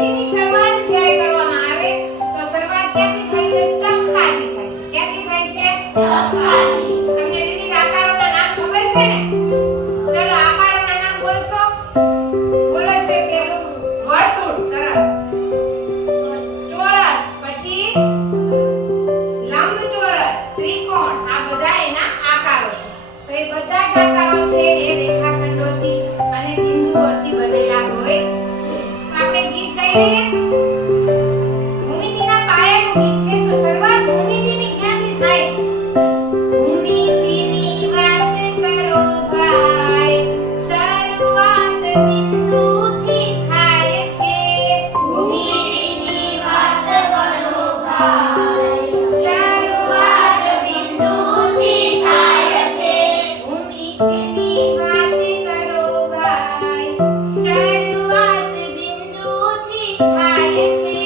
ભૂમિતિની શરૂઆત જ્યારે કરવામાં આવે તો શરૂઆત ક્યાંથી થાય છે? ટપકાથી થાય છે. ક્યાંથી થાય છે? ટપકાથી. તમને વિવિધ આકારોના નામ ખબર છે ને? ચલો આકારોના નામ બોલશો? બોલો છે પેલું વર્તુળ, સરસ. ચોરસ, પછી લંબચોરસ, ત્રિકોણ, આ બધા એના આકારો છે. તો એ બધા જ આકારો છે એ રેખાખંડોથી અને બિંદુઓથી બનેલા હોય છે. આપણે ગીત ગાઈ લઈએ. ભૂમિતિના પાયાનું ગીત છે. તો શરૂઆત ભૂમિતિની ક્યાંથી થાય છે? ભૂમિતિની વાત કરો ભાઈ, શરૂઆત બિંદુથી થાય છે. ભૂમિતિની વાત કરો ભાઈ, શરૂઆત બિંદુથી થાય છે. ભૂમિતિની વાત કરો ભાઈ, શરૂઆત બિંદુથી થાય છે.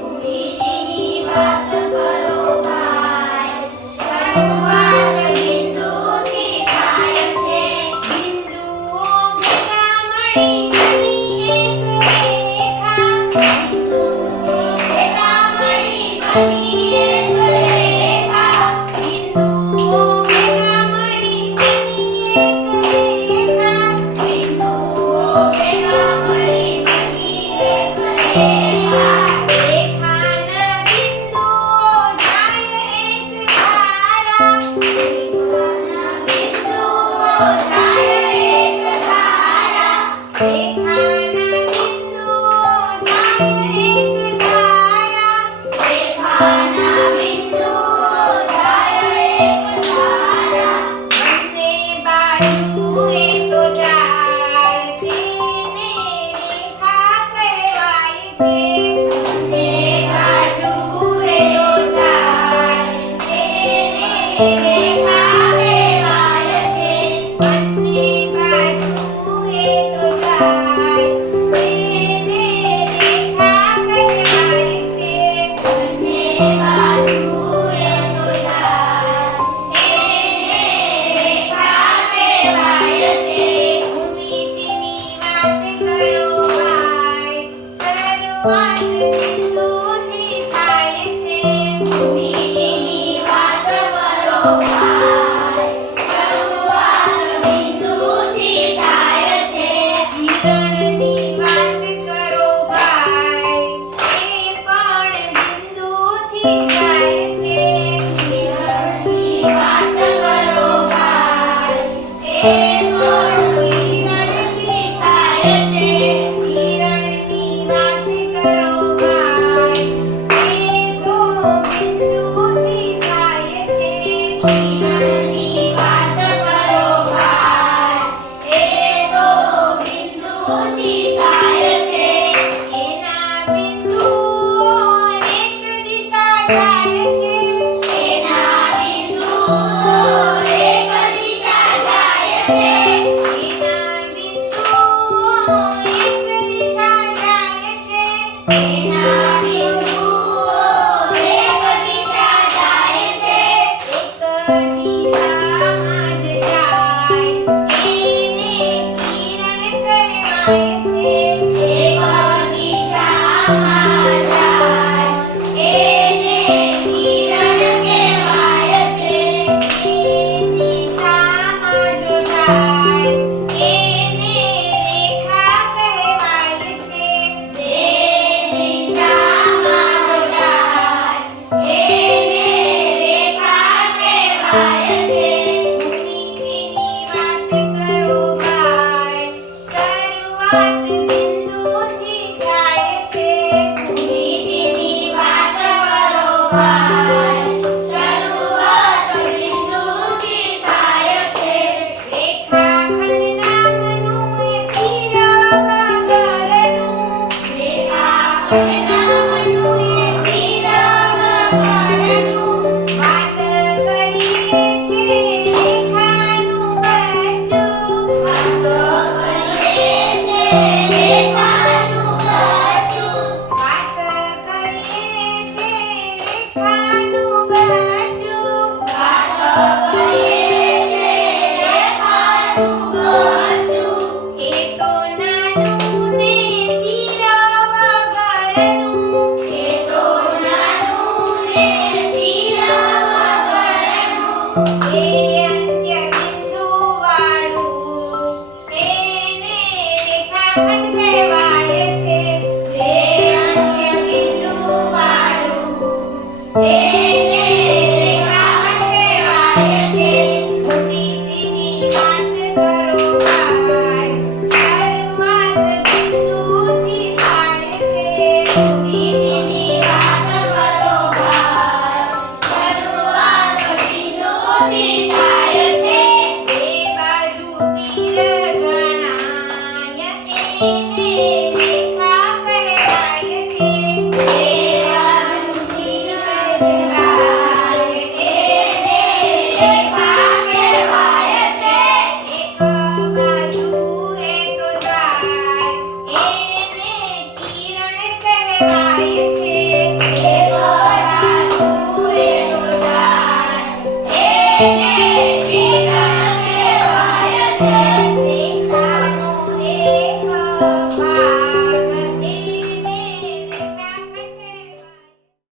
ભૂમિતિની વાત કરો ભાઈ, શરૂઆત બિંદુથી થાય છે. બિંદુઓ ભેગા મળી બની એક રેખા. બિંદુઓ ભેગા મળી બની એક રેખા. બિંદુઓ ભેગા મળી બની એક રેખા. બિંદુઓ ભેગા મળી બની એક રેખા. રેખાના બિંદુઓ જાય એક ધારા. રેખાના બિંદુઓ જાય એક ધારા. રેખાના બિંદુઓ જાય એક ધારા. રેખાના બિંદુઓ જાય એક ધારા. બંને બાજુએ તો જાય તેને રેખા કહેવાય છે. બંને બાજુએ તો જાય તેને રેખા કહેવાય છે. બંને બાજુએ તો જાય તેને રેખા કહેવાય છે. બંને બાજુએ તો જાય તેને રેખા કહેવાય છે. ભૂમિતિની વાત કરો ભાઈ, શરૂઆત બિંદુથી થાય છે. ભૂમિતિની વાત કરો ભાઈ, શરૂઆત બિંદુથી થાય છે. કિરણની વાત કરો ભાઈ, એ પણ બિંદુથી થાય છે. કિરણની વાત કરો ભાઈ, એ પણ કિરણથી થાય છે. કિરણની વાત કરો ભાઈ, એ તો બિંદુથી થાય છે. કિરણની વાત કરો ભાઈ, એ તો બિંદુથી થાય છે. એના બિંદુઓ એક દિશા જાય છે. એના બિંદુઓ એક દિશા જાય છે. એના બિંદુઓ એક દિશા જાય છે. એના બિંદુઓ એક દિશા જાય છે. એક દિશામાં જ જાય એને કિરણ કહેવાય છે. એક દિશામાં જાય એને કિરણ કહેવાય છે. એ દિશામાં જો જાય એને રેખા કહેવાય છે. એ ને